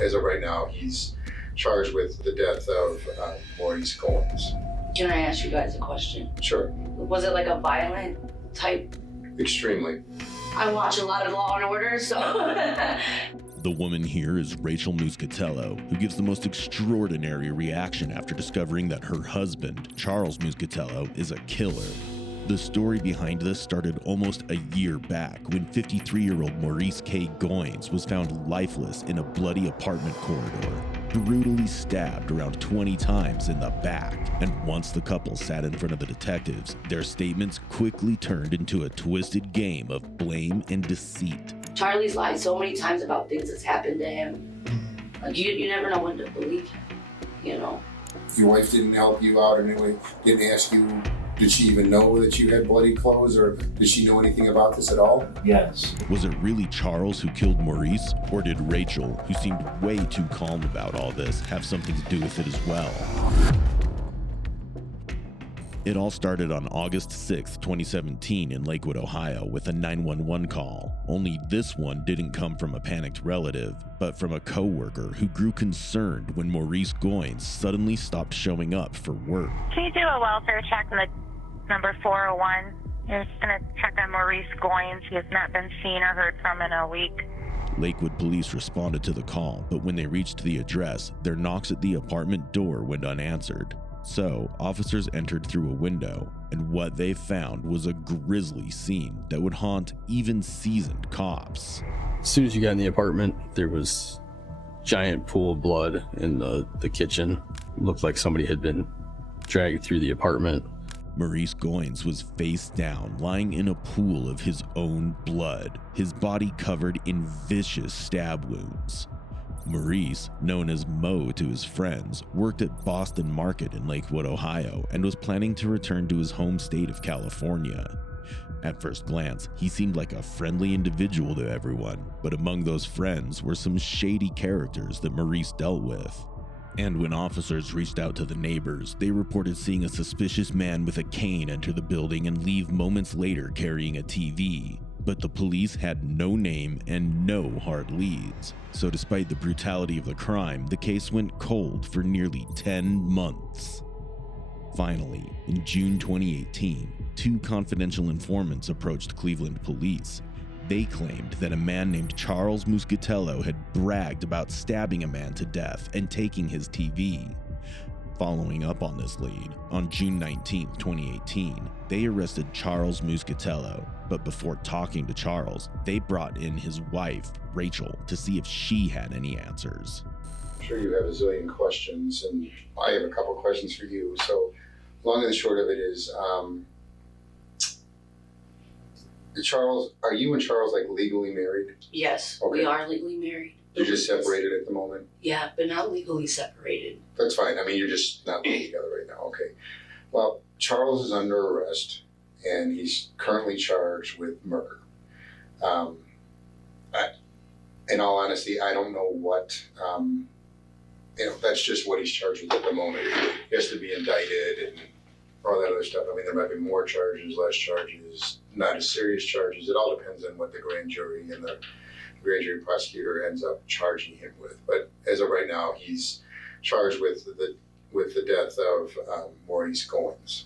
as of right now, he's charged with the death of Maurice Goins. Can I ask you guys a question? Sure. Was it like a violent type? Extremely. I watch a lot of Law and Order, so. The woman here is Charles Muscatello, who gives the most extraordinary reaction after discovering that her husband, Charles Muscatello, is a killer. The story behind this started almost a year back when 53-year-old Maurice K. Goins was found lifeless in a bloody apartment corridor, brutally stabbed around 20 times in the back. And once the couple sat in front of the detectives, their statements quickly turned into a twisted game of blame and deceit. Charlie's lied so many times about things that's happened to him. Like, you never know when to believe him, you know? Your wife didn't help you out in any way? Didn't ask you, did she even know that you had bloody clothes, or did she know anything about this at all? Yes. Was it really Charles who killed Maurice, or did Rachel, who seemed way too calm about all this, have something to do with it as well? It all started on August 6, 2017 in Lakewood, Ohio with a 911 call. Only this one didn't come from a panicked relative, but from a coworker who grew concerned when Maurice Goins suddenly stopped showing up for work. Can you do a welfare check on the number 401? You're just going to check on Maurice Goins. He has not been seen or heard from in a week. Lakewood police responded to the call, but when they reached the address, their knocks at the apartment door went unanswered. So, officers entered through a window, and what they found was a grisly scene that would haunt even seasoned cops. As soon as you got in the apartment, there was a giant pool of blood in the kitchen. It looked like somebody had been dragged through the apartment. Maurice Goins was face down, lying in a pool of his own blood, his body covered in vicious stab wounds. Maurice, known as Mo to his friends, worked at Boston Market in Lakewood, Ohio, and was planning to return to his home state of California. At first glance, he seemed like a friendly individual to everyone, but among those friends were some shady characters that Maurice dealt with. And when officers reached out to the neighbors, they reported seeing a suspicious man with a cane enter the building and leave moments later carrying a TV. But the police had no name and no hard leads. So despite the brutality of the crime, the case went cold for nearly 10 months. Finally, in June 2018, two confidential informants approached Cleveland police. They claimed that a man named Charles Muscatello had bragged about stabbing a man to death and taking his TV. Following up on this lead, on June 19, 2018, they arrested Charles Muscatello, but before talking to Charles, they brought in his wife, Rachel, to see if she had any answers. I'm sure you have a zillion questions, and I have a couple questions for you. So, long and the short of it is, Charles, are you and Charles like legally married? Yes, Okay. we are legally married. You're just separated at the moment? Yeah, but not legally separated. That's fine. I mean, you're just not living together right now. Okay. Well, Charles is under arrest, and he's currently charged with murder. In all honesty, I don't know what, that's just what he's charged with at the moment. He has to be indicted and all that other stuff. I mean, there might be more charges, less charges, not as serious charges. It all depends on what the grand jury and the grand jury prosecutor ends up charging him with. But as of right now, he's charged with the death of Maurice Goins.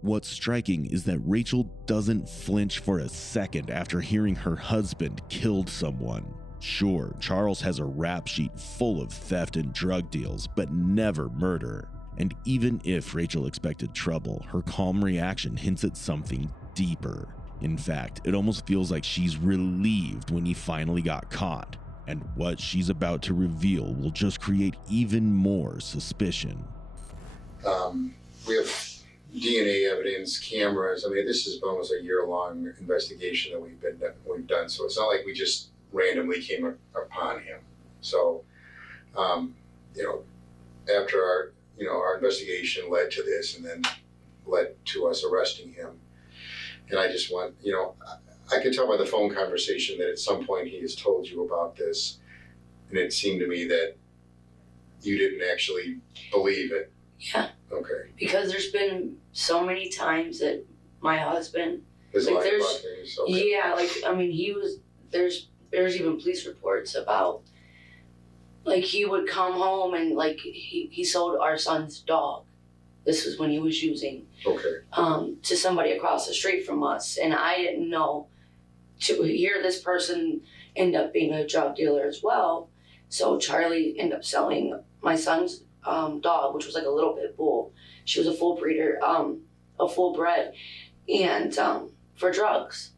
What's striking is that Rachel doesn't flinch for a second after hearing her husband killed someone. Sure, Charles has a rap sheet full of theft and drug deals, but never murder. And even if Rachel expected trouble, her calm reaction hints at something deeper. In fact, it almost feels like she's relieved when he finally got caught, and what she's about to reveal will just create even more suspicion. We have DNA evidence, cameras. I mean, this is almost a year-long investigation that we've done. So it's not like we just randomly came upon him. So, after our investigation led to this, and then led to us arresting him. And I just want, I could tell by the phone conversation that at some point he has told you about this, and it seemed to me that you didn't actually believe it. Yeah. Okay. Because there's been so many times that my husband, His like, life there's, about things. Okay. yeah, like, I mean, there's even police reports about, like he would come home and like he sold our son's dog. This was when he was using to somebody across the street from us, and I didn't know to hear this person end up being a drug dealer as well. So Charlie ended up selling my son's dog, which was like a little pit bull. She was a full breeder, a full bred, and for drugs.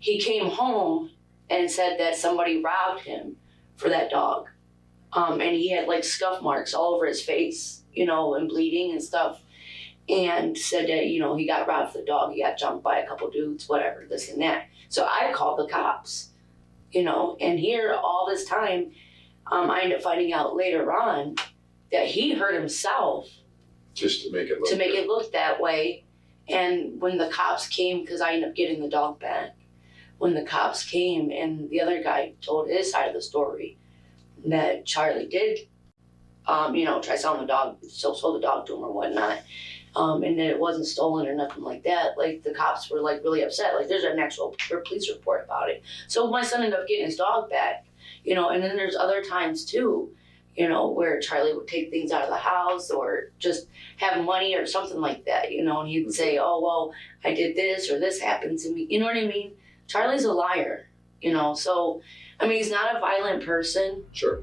He came home and said that somebody robbed him for that dog. And he had like scuff marks all over his face, you know, and bleeding and stuff. And said that, you know, he got robbed for the dog. He got jumped by a couple dudes, whatever, this and that. So I called the cops, you know, and here all this time, I ended up finding out later on that he hurt himself. Just to make it look that way. And when the cops came, because I ended up getting the dog back, when the cops came and the other guy told his side of the story, that Charlie did, you know, try selling the dog, sold the dog to him or whatnot, and that it wasn't stolen or nothing like that. Like, the cops were, like, really upset. Like, there's an actual police report about it. So my son ended up getting his dog back, you know, and then there's other times, too, you know, where Charlie would take things out of the house or just have money or something like that, you know, and he'd say, oh, well, I did this or this happened to me. You know what I mean? Charlie's a liar, you know, so, I mean, he's not a violent person. Sure.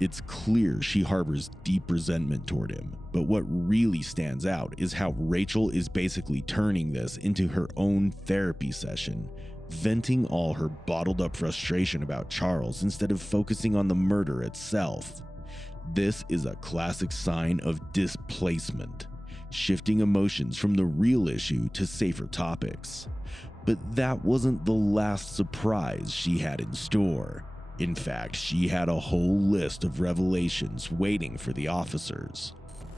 It's clear she harbors deep resentment toward him, but what really stands out is how Rachel is basically turning this into her own therapy session, venting all her bottled up frustration about Charles instead of focusing on the murder itself. This is a classic sign of displacement, shifting emotions from the real issue to safer topics. But that wasn't the last surprise she had in store. In fact, she had a whole list of revelations waiting for the officers.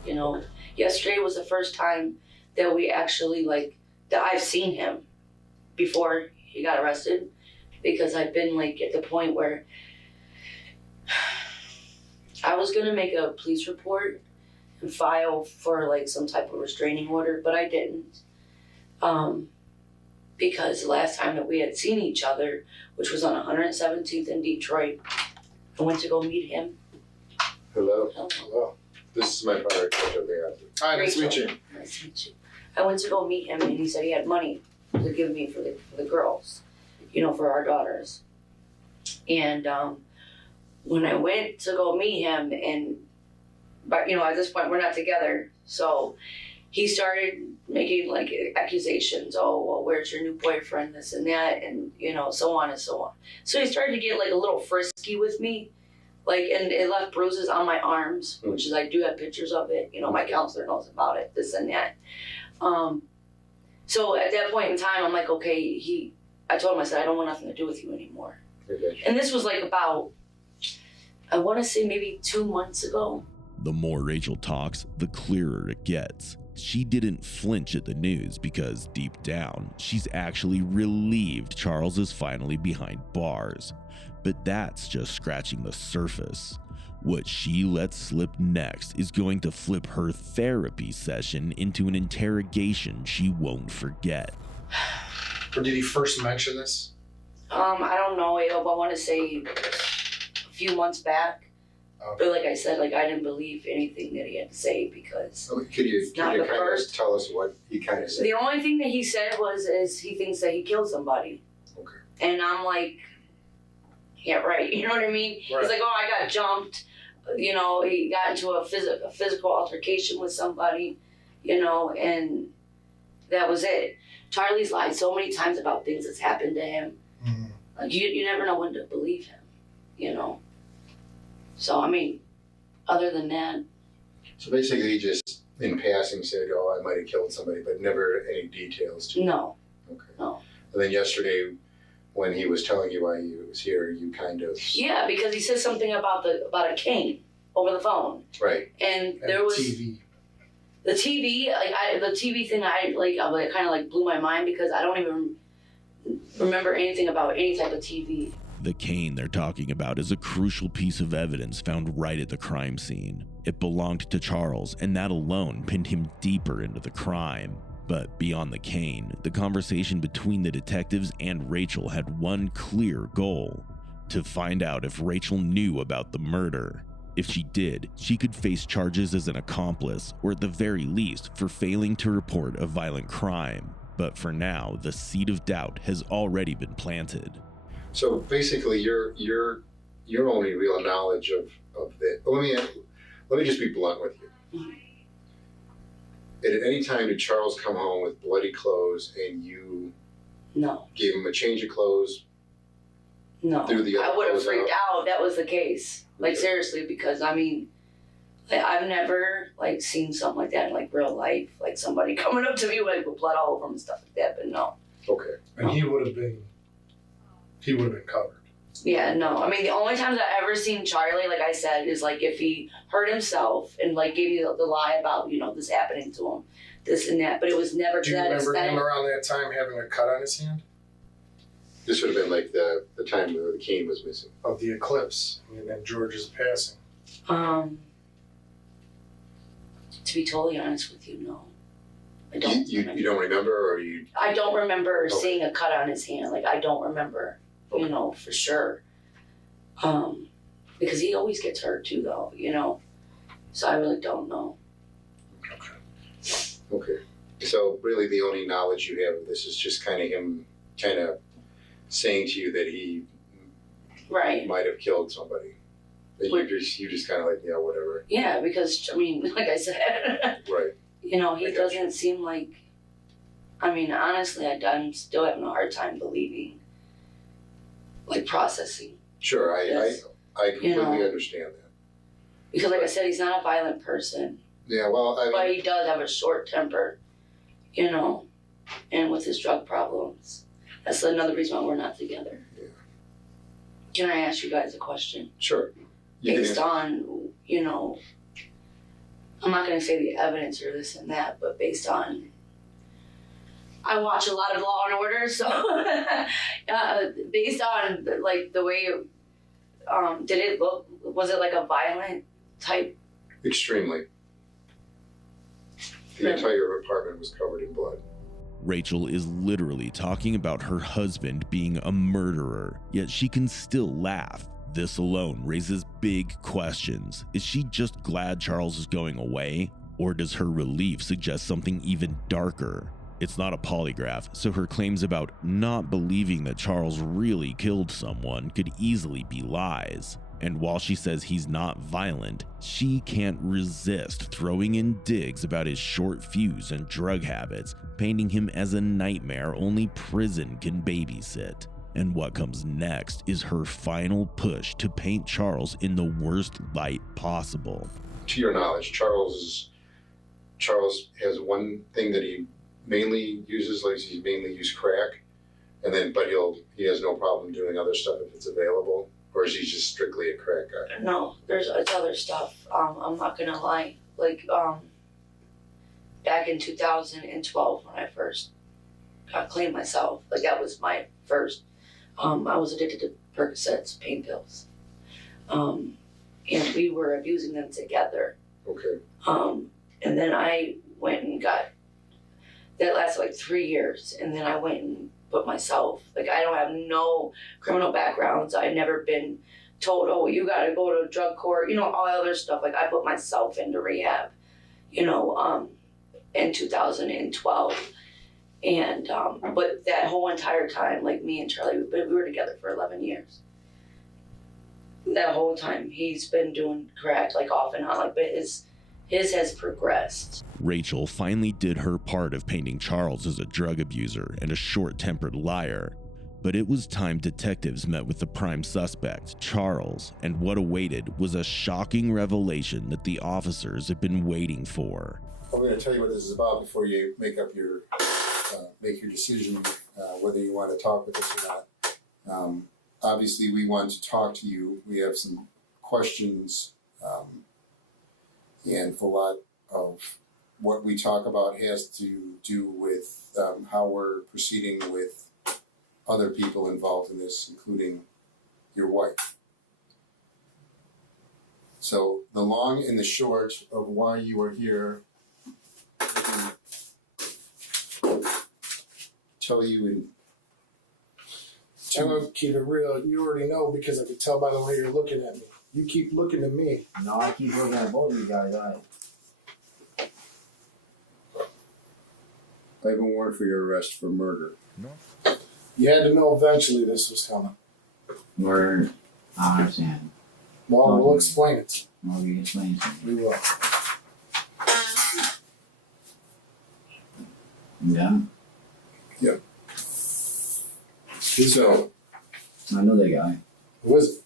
You know, yesterday was the first time that we actually, like, that I've seen him before he got arrested, because I've been, like, at the point where I was gonna make a police report and file for, like, some type of restraining order, but I didn't. Because the last time that we had seen each other, which was on 117th in Detroit, I went to go meet him. Hello. Hello. This is my father. Hi, nice to meet you. Nice to meet you. I went to go meet him, and he said he had money to give me for the girls, you know, for our daughters. And when I went to go meet him, but you know, at this point we're not together, so he started making like accusations. Oh, well, where's your new boyfriend? This and that, and you know, so on and so on. So he started to get like a little frisky with me, like, and it left bruises on my arms, which is, I do have pictures of it. You know, my counselor knows about it. This and that. So at that point in time, I'm like, okay. I told him, I said, I don't want nothing to do with you anymore. Okay. And this was like about, I want to say maybe 2 months ago. The more Rachel talks, the clearer it gets. She didn't flinch at the news because, deep down, she's actually relieved Charles is finally behind bars. But that's just scratching the surface. What she lets slip next is going to flip her therapy session into an interrogation she won't forget. Or did he first mention this? I don't know, I want to say a few months back. Okay. But like I said, like, I didn't believe anything that he had to say because Could you not kind the first. of tell us what he kind of said? The only thing that he said is he thinks that he killed somebody. Okay. And I'm like, yeah, right. You know what I mean? Right. He's like, oh, I got jumped. You know, he got into a physical altercation with somebody, you know, and that was it. Charlie's lied so many times about things that's happened to him. Mm-hmm. Like, you never know when to believe him, you know? So, I mean, other than that. So basically he just, in passing, said, oh, I might have killed somebody, but never any details to it. No. Okay. No. And then yesterday, when he was telling you why he was here, you kind of... Yeah, because he said something about a cane over the phone. Right. And there was... TV. The TV, the TV thing, it kind of like blew my mind because I don't even remember anything about any type of TV. The cane they're talking about is a crucial piece of evidence found right at the crime scene. It belonged to Charles, and that alone pinned him deeper into the crime. But beyond the cane, the conversation between the detectives and Rachel had one clear goal: to find out if Rachel knew about the murder. If she did, she could face charges as an accomplice, or at the very least, for failing to report a violent crime. But for now, the seed of doubt has already been planted. So basically, your only real knowledge of the. Let me just be blunt with you. At any time did Charles come home with bloody clothes and you No. gave him a change of clothes? No. Threw the other I would have clothes freaked out if that was the case. Like, Okay. seriously, because I mean, like, I've never like seen something like that in like real life. Like somebody coming up to me like with blood all over them and stuff like that. But no. Okay. And he would have been covered. Yeah, no. I mean, the only times I ever seen Charlie, like I said, is like if he hurt himself and like gave me the lie about, you know, this happening to him, this and that. But it was never Do to you that remember extent. him around that time having a cut on his hand? This would have been like the time where the cane was missing. Of the eclipse and George's passing. To be totally honest with you, no. I don't. You don't remember, or you? I don't remember Okay. seeing a cut on his hand. Like I don't remember, you know, for sure. Because he always gets hurt too, though, you know. So I really don't know. Okay. So really, the only knowledge you have of this is just kind of him, kind of saying to you that he Right. might have killed somebody. That Would- you just kind of like, yeah, whatever. Yeah, because I mean, like I said, Right. you know, I he got doesn't seem like. I mean, honestly, I'm still having a hard time believing, like processing, Sure. Yes. I completely know. understand that. because, like I said, he's not a violent person, Yeah. Well, I but mean, he does have a short temper, you know, and with his drug problems, that's another reason why we're not together. Yeah. Can I ask you guys a question? sure. You can Based answer. on, you know, I'm not going to say the evidence or this and that, but based on, I watch a lot of Law and Order, so based on like the way, did it look? Was it like a violent type? Extremely. The entire apartment was covered in blood. Rachel is literally talking about her husband being a murderer, yet she can still laugh. This alone raises big questions. Is she just glad Charles is going away? Or does her relief suggest something even darker? It's not a polygraph, so her claims about not believing that Charles really killed someone could easily be lies. And while she says he's not violent, she can't resist throwing in digs about his short fuse and drug habits, painting him as a nightmare only prison can babysit. And what comes next is her final push to paint Charles in the worst light possible. To your knowledge, Charles has one thing that he mainly uses, like he mainly uses crack, and then but he has no problem doing other stuff if it's available, or is he just strictly a crack guy? No, it's other stuff. I'm not gonna lie. Like back in 2012 when I first got clean myself, like that was my first. I was addicted to Percocets, pain pills, and we were abusing them together. Okay. And then I went and got, that lasted like 3 years. And then I went and put myself, like I don't have no criminal backgrounds. I've never been told, oh, you gotta go to drug court, you know, all other stuff. Like I put myself into rehab, you know, in 2012. And, but that whole entire time, like me and Charlie, we were together for 11 years. That whole time he's been doing crack, like off and on, like, but his has progressed. Rachel finally did her part of painting Charles as a drug abuser and a short-tempered liar. But it was time detectives met with the prime suspect, Charles, and what awaited was a shocking revelation that the officers had been waiting for. I'm going to tell you what this is about before you make up your decision whether you want to talk with us or not. Obviously, we want to talk to you. We have some questions, and a lot of what we talk about has to do with how we're proceeding with other people involved in this, including your wife. So the long and the short of why you are here, I can tell you in I'm gonna keep it real. You already know because I could tell by the way you're looking at me. You keep looking at me. No, I keep looking at both of you guys. I have a warrant for your arrest for murder. You had to know eventually this was coming. We're, I understand. Well, we'll explain it to you. Well, we explain something. We will. Yeah, So, I know that guy. Who is it?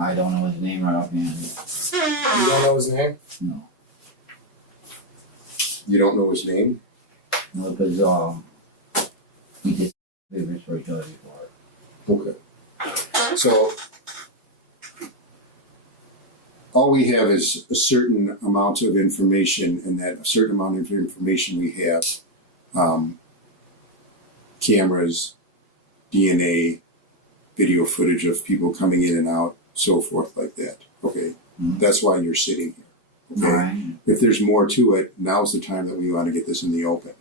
I don't know his name right offhand. You don't know his name? No. you don't know his name? No, because he did favors for each other before. Okay. So, all we have is a certain amount of information, and that a certain amount of information we have, cameras, DNA, video footage of people coming in and out, so forth like that. Okay. Mhm. That's why you're sitting here. Okay. Right. If there's more to it, now's the time that we want to get this in the open.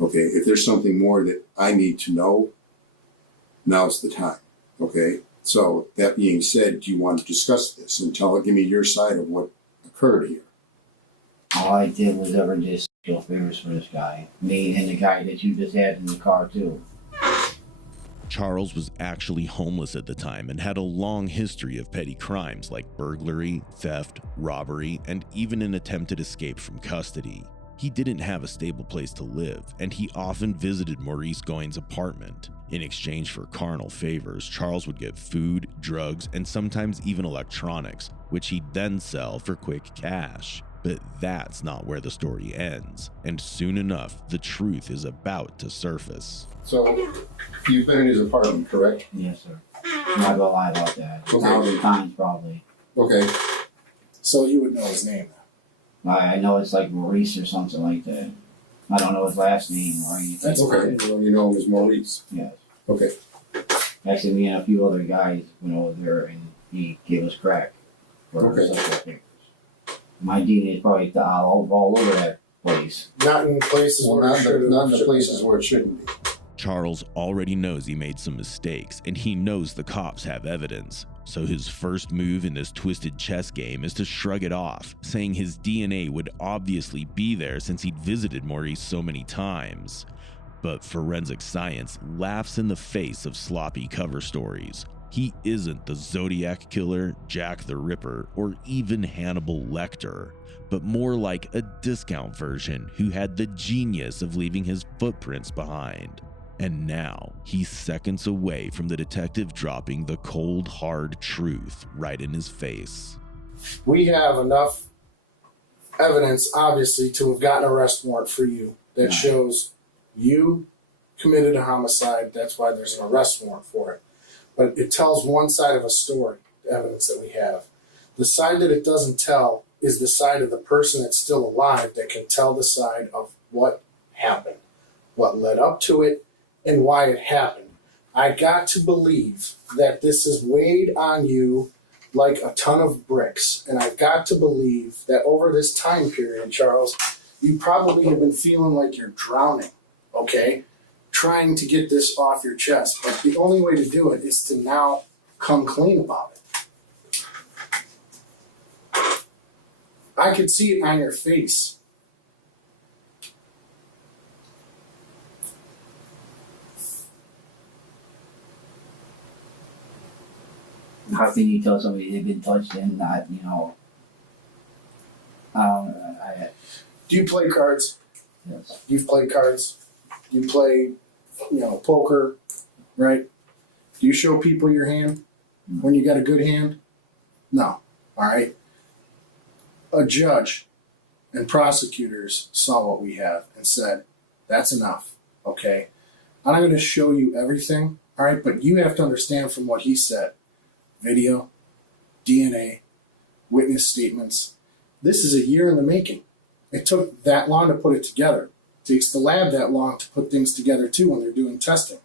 Okay. If there's something more that I need to know, now's the time. Okay. So that being said, do you want to discuss this and give me your side of what occurred here? All I did was ever just show favors for this guy. Me and the guy that you just had in the car too. Charles was actually homeless at the time and had a long history of petty crimes like burglary, theft, robbery, and even an attempted escape from custody. He didn't have a stable place to live, and he often visited Maurice Goins' apartment. In exchange for carnal favors, Charles would get food, drugs, and sometimes even electronics, which he'd then sell for quick cash. But that's not where the story ends, and soon enough, the truth is about to surface. So you've been in his apartment, correct? Yes, sir. I'm not gonna lie about that. Okay. 1,000 times probably. Okay. So you would know his name. I know it's like Maurice or something like that. I don't know his last name or anything. That's Okay. Well, you know him as Maurice. Yes. Okay. Actually, me and a few other guys went over there and he gave us crack for Okay. sexual papers. My DNA is probably all over that place. Not in places Well, where it should not in the places where it shouldn't be. Charles already knows he made some mistakes, and he knows the cops have evidence. So his first move in this twisted chess game is to shrug it off, saying his DNA would obviously be there since he'd visited Maurice so many times. But forensic science laughs in the face of sloppy cover stories. He isn't the Zodiac Killer, Jack the Ripper, or even Hannibal Lecter, but more like a discount version who had the genius of leaving his footprints behind. And now, he's seconds away from the detective dropping the cold, hard truth right in his face. We have enough evidence, obviously, to have gotten an arrest warrant for you that shows you committed a homicide. That's why there's an arrest warrant for it. But it tells one side of a story, the evidence that we have. The side that it doesn't tell is the side of the person that's still alive that can tell the side of what happened, what led up to it, and why it happened. I got to believe that this is weighed on you like a ton of bricks. And I've got to believe that over this time period, Charles, you probably have been feeling like you're drowning, okay? Trying to get this off your chest. But the only way to do it is to now come clean about it. I could see it on your face. How can you tell somebody they've been touched and not, Do you play cards? yes. You've played cards. You play, poker, right? Do you show people your hand when you got a good hand? No. All right. A judge and prosecutors saw what we have and said, that's enough. Okay. I'm not going to show you everything. All right. But you have to understand from what he said, video, DNA, witness statements. This is a year in the making. It took that long to put it together. It takes the lab that long to put things together too when they're doing testing.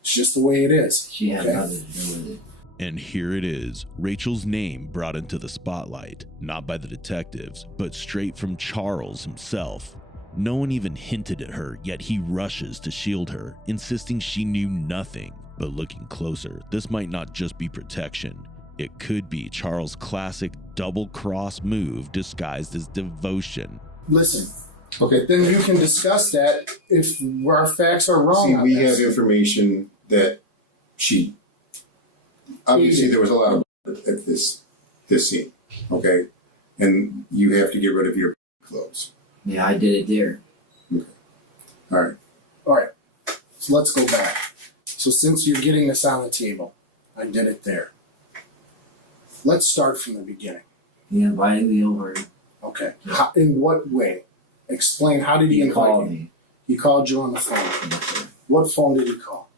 It's just the way it is. She had okay? nothing to do with it. And here it is, Rachel's name brought into the spotlight, not by the detectives, but straight from Charles himself. No one even hinted at her, yet he rushes to shield her, insisting she knew nothing, But looking closer, this might not just be protection. It could be Charles' classic double-cross move disguised as devotion. Listen, Okay. then you can discuss that if our facts are wrong. See, on we this. have information that she, obviously there was a lot of blood at this scene, okay? And you have to get rid of your clothes. Yeah, I did it there. All right. So let's go back. So since you're getting this on the table, I did it there. Let's start from the beginning. He invited me over. Okay. How, in what way? Explain. How did he invite called you? me. He called you on the phone. Yes, sir. What phone did he call?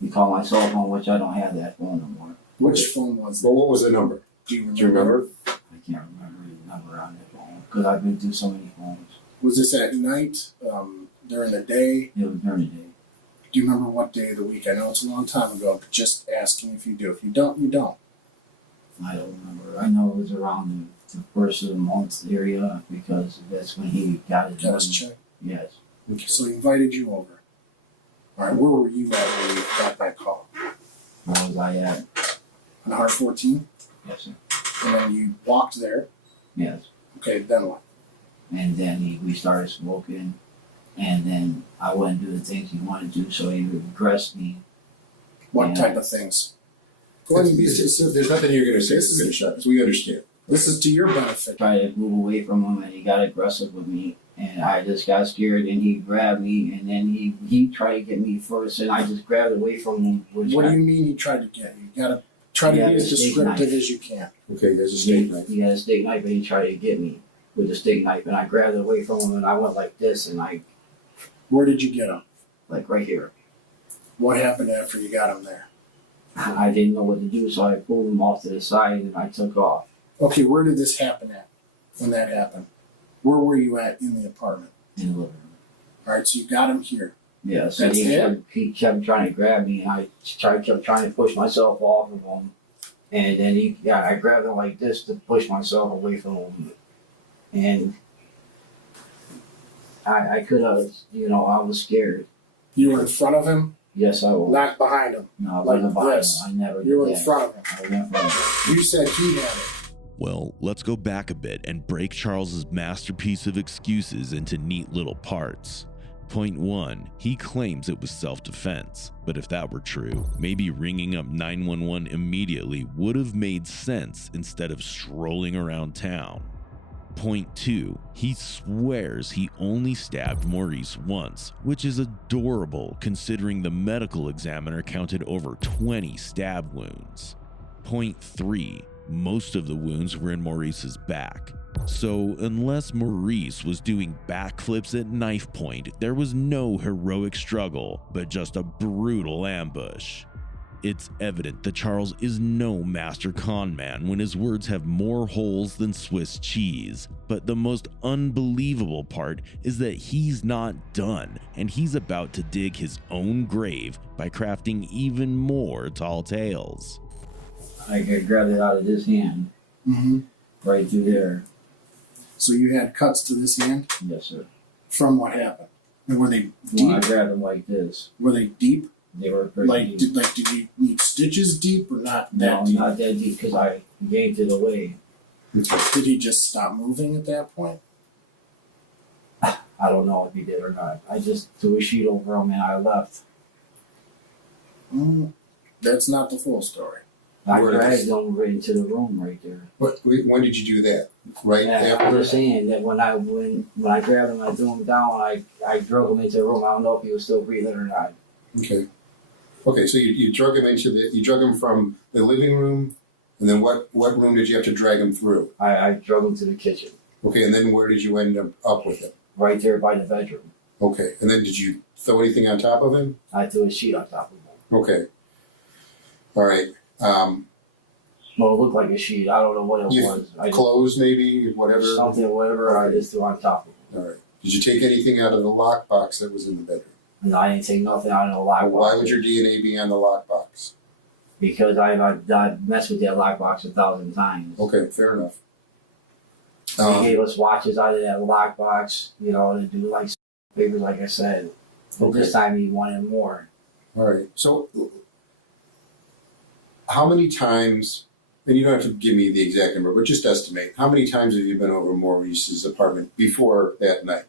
He called my cell phone, which I don't have that phone no more. Which phone was it? Well, what was the number? Do you Do you remember? I can't remember the number on that phone because I've been through so many phones. Was this at night? During the day? It was during the day. Do you remember what day of the week? I know it's a long time ago, but just asking if you do. If you don't, you don't. I don't remember. I know it was around the first of the month area because that's when he got it Got us done. checked. Yes. Okay, so he invited you over. All right, where were you at when you got that call? Where was I at? On R14? Yes, sir. And then you walked there. Yes. Okay, then what? And then we started smoking, and then I wouldn't do the things he wanted to, so he aggressed me. What Yeah. type of things? Go ahead and be. There's nothing you're going to say to finish up. We understand. This is to your benefit. Tried to move away from him, and he got aggressive with me, and I just got scared, and he grabbed me, and then he tried to get me first, and I just grabbed away from him. What do you mean he tried to get you? You gotta try to Yeah, be as the steak descriptive knife. as you can. Okay, there's a steak knife. He had a steak knife, and he tried to get me with the steak knife, and I grabbed it away from him, and I went like this, and I, Where did you get him? like right here. What happened after you got him there? I didn't know what to do, so I pulled him off to the side, and I took off. Okay, where did this happen at? When that happened? Where were you at in the apartment? In the living room. All right, so you got him here. Yeah, so That's it? he kept trying to grab me, and I kept trying to push myself off of him. And then I grabbed him like this to push myself away from him. And I could have, I was scared. You were in front of him, Yes, I was. not behind him. No, I like wasn't behind this. him. I never did You were in that. front of him. I was in front of him. You said he had it. Well, let's go back a bit and break Charles's masterpiece of excuses into neat little parts. Point 1, he claims it was self-defense, but if that were true, maybe ringing up 911 immediately would have made sense instead of strolling around town. Point 2, he swears he only stabbed Maurice once, which is adorable considering the medical examiner counted over 20 stab wounds. Point 3, most of the wounds were in Maurice's back. So unless Maurice was doing backflips at knife point, there was no heroic struggle, but just a brutal ambush. It's evident that Charles is no master con man when his words have more holes than Swiss cheese, but the most unbelievable part is that he's not done, and he's about to dig his own grave by crafting even more tall tales. I grabbed it out of his hand, Mm-hmm. right through there. So you had cuts to this hand Yes, sir. from what happened? And were they When I deep? grabbed him like this, Were they deep? they were pretty deep. Did you need stitches deep or not that No, deep? not that deep, because I yanked it away. Did he just stop moving at that point? I don't know if he did or not. I just threw a sheet over him and I left. That's not the full story. I Where dragged is- him right into the room right there. When did you do that? Right And I'm after? just saying that when I grabbed him, I threw him down. I drug him into the room. I don't know if he was still breathing or not. Okay. Okay, so you drug him you drug him from the living room, and then what room did you have to drag him through? I drug him to the kitchen, Okay, and then where did you end up with him? right there by the bedroom. Okay, and then did you throw anything on top of him? I threw a sheet on top of him. Okay. All right. Well, it looked like a sheet. I don't know what it You- was. I just, Clothes maybe, whatever. whatever. I just threw on top of him. All right. Did you take anything out of the lockbox that was in the bedroom? And I didn't take nothing out of the lockbox. Why would your DNA be on the lockbox? Because I messed with that lockbox 1,000 times. Okay, fair enough. They gave us watches out of that lockbox, to do like papers, like I said. But Okay. this time he wanted more. All right. So how many times, and you don't have to give me the exact number, but just estimate, how many times have you been over Maurice's apartment before that night?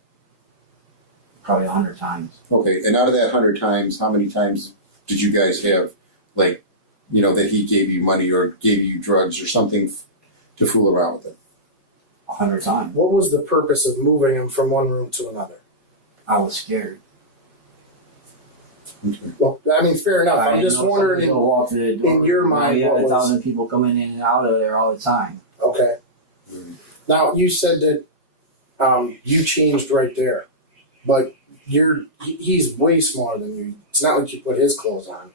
Probably 100 times. Okay, and out of that 100 times, how many times did you guys have, like, you know, that he gave you money or gave you drugs or something to fool around with it? 100 times. What was the purpose of moving him from one room to another? I was scared. Okay. Well, I mean, fair enough. I I'm just didn't know wondering. somebody would walk to the door. in your mind, you had what was- 1,000 people coming in and out of there all the time. Okay. Now you said that you changed right there, but he's way smaller than you. It's not like you put his clothes on.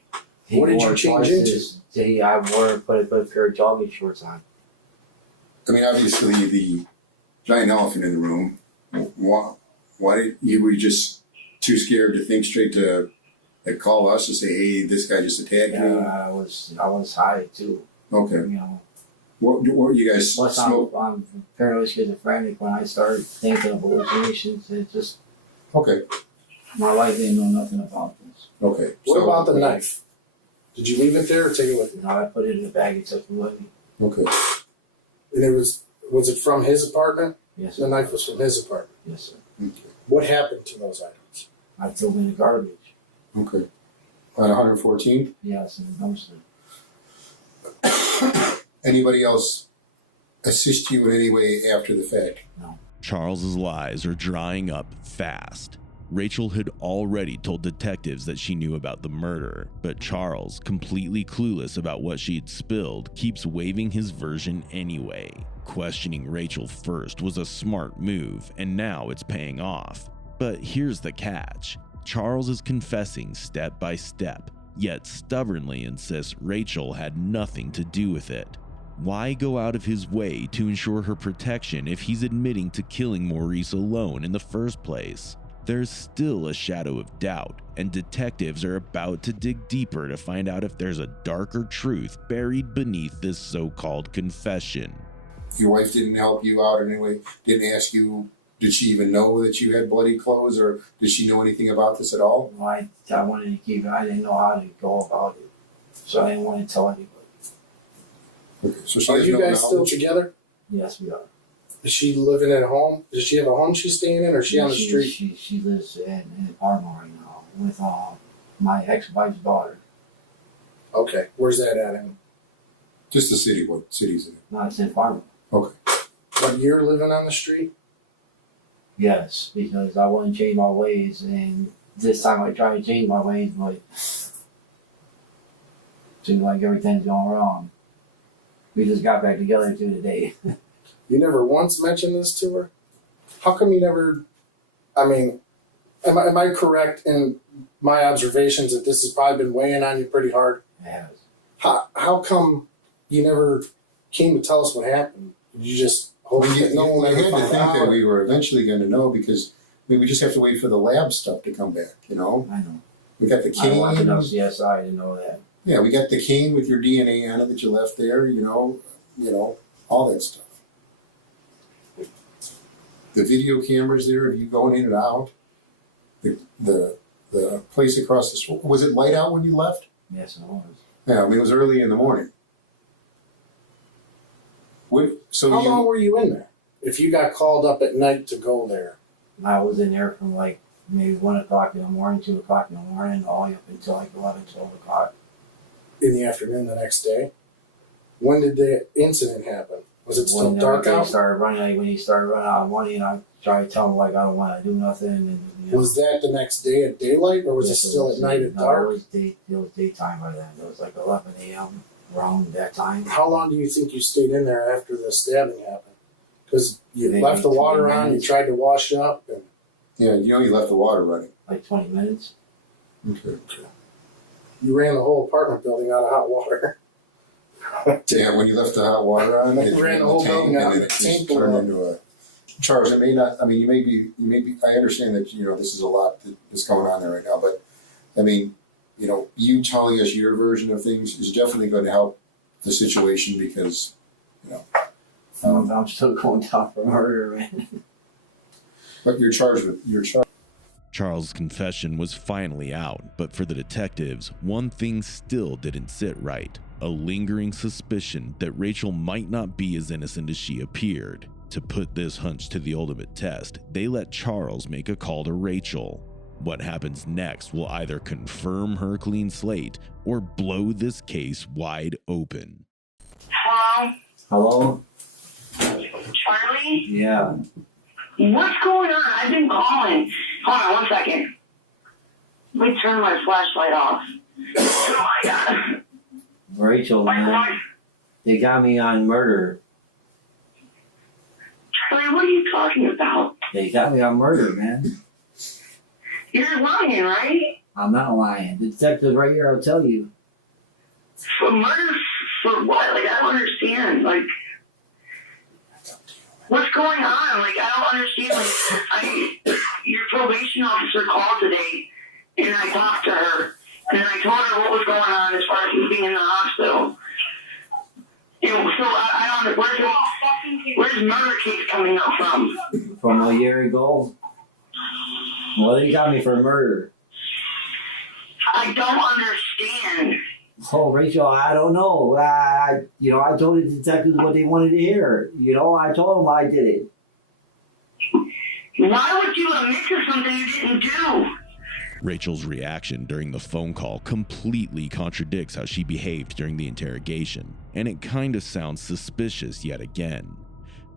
What did you change into? I put a pair of jogging shorts on. I mean, obviously, the giant elephant in the room, why were you just too scared to think straight to like, call us and say, hey, this guy just attacked Yeah, you? I was high too. Okay. You know. What were you guys Plus, smoke? I'm paranoid schizophrenic. When I start thinking of hallucinations, it just Okay. my wife didn't know nothing about this. Okay. What about the knife? Did you leave it there or take it with you? You know, I put it in the bag and took it with me. Okay. And it was it from his apartment? Yes, The sir. knife was from his apartment. Yes, sir. Okay. What happened to those items? I threw them in the garbage. Okay. On 114th? Yes, in the dumpster. Anybody else assist you in any way after the fact? Charles's lies are drying up fast. Rachel had already told detectives that she knew about the murder, but Charles, completely clueless about what she had spilled, keeps waving his version anyway. Questioning Rachel first was a smart move, and now it's paying off. But here's the catch. Charles is confessing step by step, yet stubbornly insists Rachel had nothing to do with it. Why go out of his way to ensure her protection if he's admitting to killing Maurice alone in the first place? There's still a shadow of doubt, and detectives are about to dig deeper to find out if there's a darker truth buried beneath this so-called confession. Your wife didn't help you out in any way? Didn't ask you, did she even know that you had bloody clothes, or did she know anything about this at all? Well, I wanted to keep it. I didn't know how to go about it, so I didn't want to tell anybody. Okay, so she Are has you no guys still knowledge? together? Yes, we are. Is she living at home? Does she have a home she's staying in, or is she on the street? She lives in an apartment right now with my ex-wife's daughter. Okay, where's that at? In? Just the city. What city's in it? No, it's in Farmville. Okay. But you're living on the street? Yes, because I want to change my ways, and this time I try to change my ways, but seems like everything's going wrong. We just got back together too today. You never once mentioned this to her? How come you never? I mean, am I correct in my observations that this has probably been weighing on you pretty hard? It has. How come you never came to tell us what happened? Did you just hope Well, that no one you ever had to found think out? that we were eventually going to know, because I mean, we just have to wait for the lab stuff to come back, you know? I know. We got the I don't want cane. enough CSI to know that. Yeah, we got the cane with your DNA on it that you left there, you know, all that stuff. The video cameras there of you going in and out. The place across the street. Was it light out when you left? Yes, it was. Yeah, I mean, it was early in the morning. So How you, long were you in there? If you got called up at night to go there, I was in there from like maybe 1 o'clock in the morning, 2 o'clock in the morning, all the way up until like 11, 12 o'clock. in the afternoon the next day, when did the incident happen? Was it still When dark everything out? started running, like when he started running out of money, and I tried to tell him like I don't want to do nothing. And, you know, Was that the next day at daylight, or was yes, it still at night at no, dark? It was daytime by then. It was like 11 a.m. around that time. How long do you think you stayed in there after the stabbing happened? Because you Maybe left the water 20 on, you minutes. tried to wash up, and yeah, you left the water running. Like 20 minutes. Okay. you ran the whole apartment building out of hot water. Yeah, when you left the hot water on, it Ran the in whole tank, building out, and the it tank just blew turned up. into a. Charles, it may not. I mean, you may be. I understand that this is a lot that's going on there right now, but I mean, you telling us your version of things is definitely going to help the situation, because, I'm still going down for murder, man. But you're charged with Charles' confession was finally out, but for the detectives, one thing still didn't sit right. A lingering suspicion that Rachel might not be as innocent as she appeared. To put this hunch to the ultimate test, they let Charles make a call to Rachel. What happens next will either confirm her clean slate or blow this case wide open. Hello? Hello? Charlie? Yeah. What's going on? I've been calling. Hold on 1 second. Let me turn my flashlight off. Oh my god. Rachel, man. They got me on murder. Charlie, what are you talking about? They got me on murder, man. You're lying, right? I'm not lying. The detective right here, I'll tell you. For murder? For what? Like, I don't understand. Like, what's going on? Like, I don't understand. Like, your probation officer called today, and I talked to her, and I told her what was going on as far as you being in the hospital. And so I don't. Where's murder case coming up from? From a year ago? Well, they got me for murder. I don't understand. Oh, Rachel, I don't know. I told the detectives what they wanted to hear. I told them I did it. Why would you admit to something you didn't do? Rachel's reaction during the phone call completely contradicts how she behaved during the interrogation, and it kind of sounds suspicious yet again.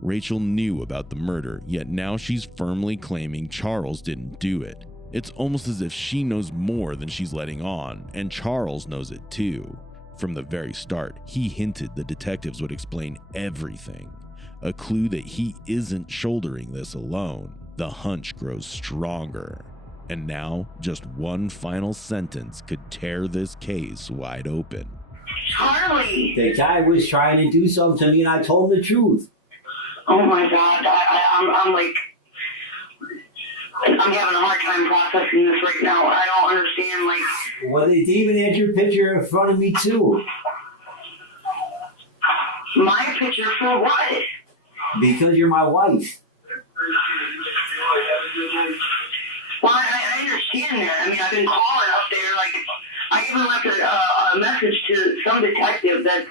Rachel knew about the murder, yet now she's firmly claiming Charles didn't do it. It's almost as if she knows more than she's letting on, and Charles knows it too. From the very start, he hinted the detectives would explain everything, a clue that he isn't shouldering this alone. The hunch grows stronger. And now, just one final sentence could tear this case wide open. Charlie! The guy was trying to do something to me, and I told him the truth. Oh my god, I'm like, I'm having a hard time processing this right now. I don't understand, like... Well, they even had your picture in front of me, too. My picture for what? Because you're my wife. Well, I understand that. I mean, I've been calling up there, like, I even left a message to some detective that's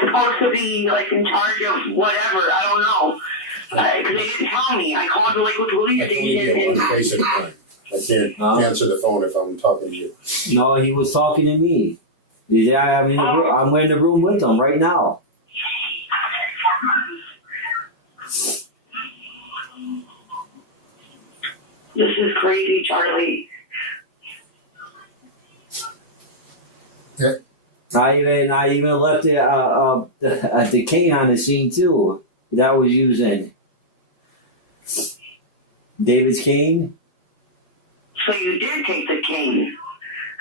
supposed to be, like, in charge of whatever. I don't know. Because they didn't tell me. I called the Lakewood police station and... Basic time. I can't answer the phone if I'm talking to you. No, he was talking to me. Yeah, I'm in the room with him right now. This is crazy, Charlie. Yeah. I even left the cane on the scene too. That was using David's cane. So you did take the cane.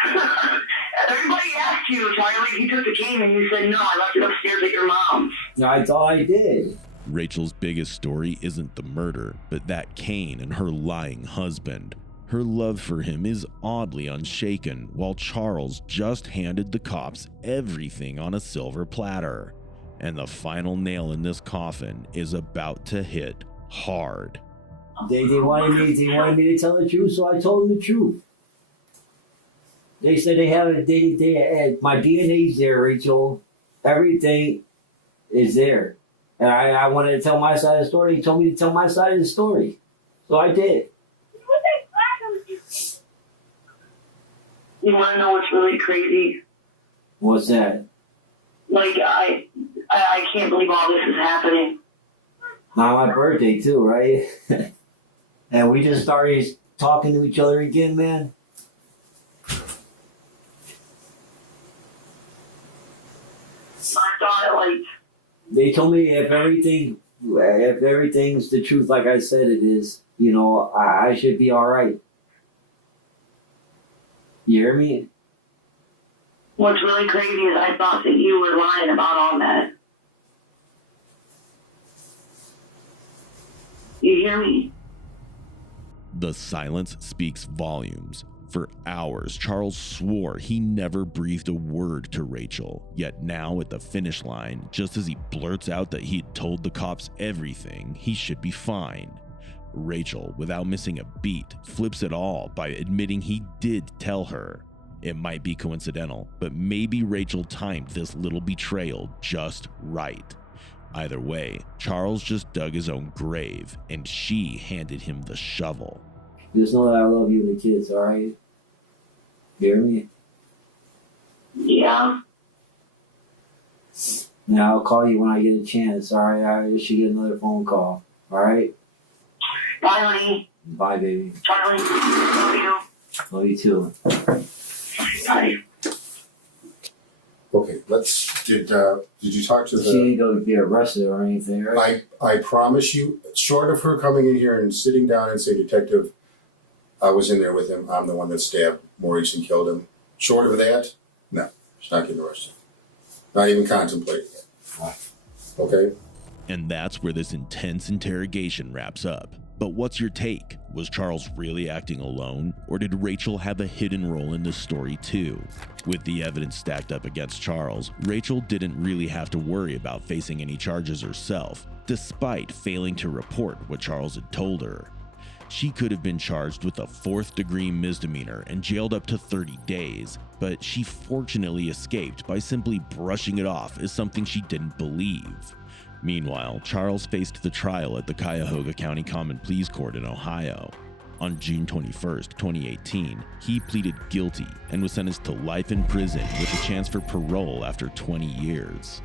Everybody asked you, Charlie, if you took the cane, and you said no. I left it upstairs at your mom's. I thought I did. Rachel's biggest story isn't the murder, but that cane and her lying husband. Her love for him is oddly unshaken, while Charles just handed the cops everything on a silver platter. And the final nail in this coffin is about to hit hard. They wanted me to tell the truth, so I told them the truth. They said they have it. My DNA's there, Rachel. Everything is there. And I wanted to tell my side of the story. He told me to tell my side of the story. So I did. You want to know what's really crazy? What's that? Like, I can't believe all this is happening. Now my birthday too, right? And we just started talking to each other again, man. I thought, like... They told me if everything's the truth like I said it is, I should be all right. You hear me? What's really crazy is I thought that you were lying about all that. You hear me? The silence speaks volumes. For hours, Charles swore he never breathed a word to Rachel. Yet now at the finish line, just as he blurts out that he'd told the cops everything, he should be fine. Rachel, without missing a beat, flips it all by admitting he did tell her. It might be coincidental, but maybe Rachel timed this little betrayal just right. Either way, Charles just dug his own grave, and she handed him the shovel. Just know that I love you and the kids, alright? You hear me? Yeah. Now I'll call you when I get a chance, alright? I should get another phone call, alright? Bye, honey. Bye, baby. Charlie, love you. Love you too. Bye. Okay, did you talk to She ain't gonna be arrested or anything, right? I promise you, short of her coming in here and sitting down and saying, Detective, I was in there with him, I'm the one that stabbed Maurice and killed him. Short of that, no, she's not getting arrested. Not even contemplating it. Okay? And that's where this intense interrogation wraps up. But what's your take? Was Charles really acting alone, or did Rachel have a hidden role in this story too? With the evidence stacked up against Charles, Rachel didn't really have to worry about facing any charges herself, despite failing to report what Charles had told her. She could have been charged with a 4th-degree misdemeanor and jailed up to 30 days, but she fortunately escaped by simply brushing it off as something she didn't believe. Meanwhile, Charles faced the trial at the Cuyahoga County Common Pleas Court in Ohio. On June 21st, 2018, he pleaded guilty and was sentenced to life in prison with a chance for parole after 20 years.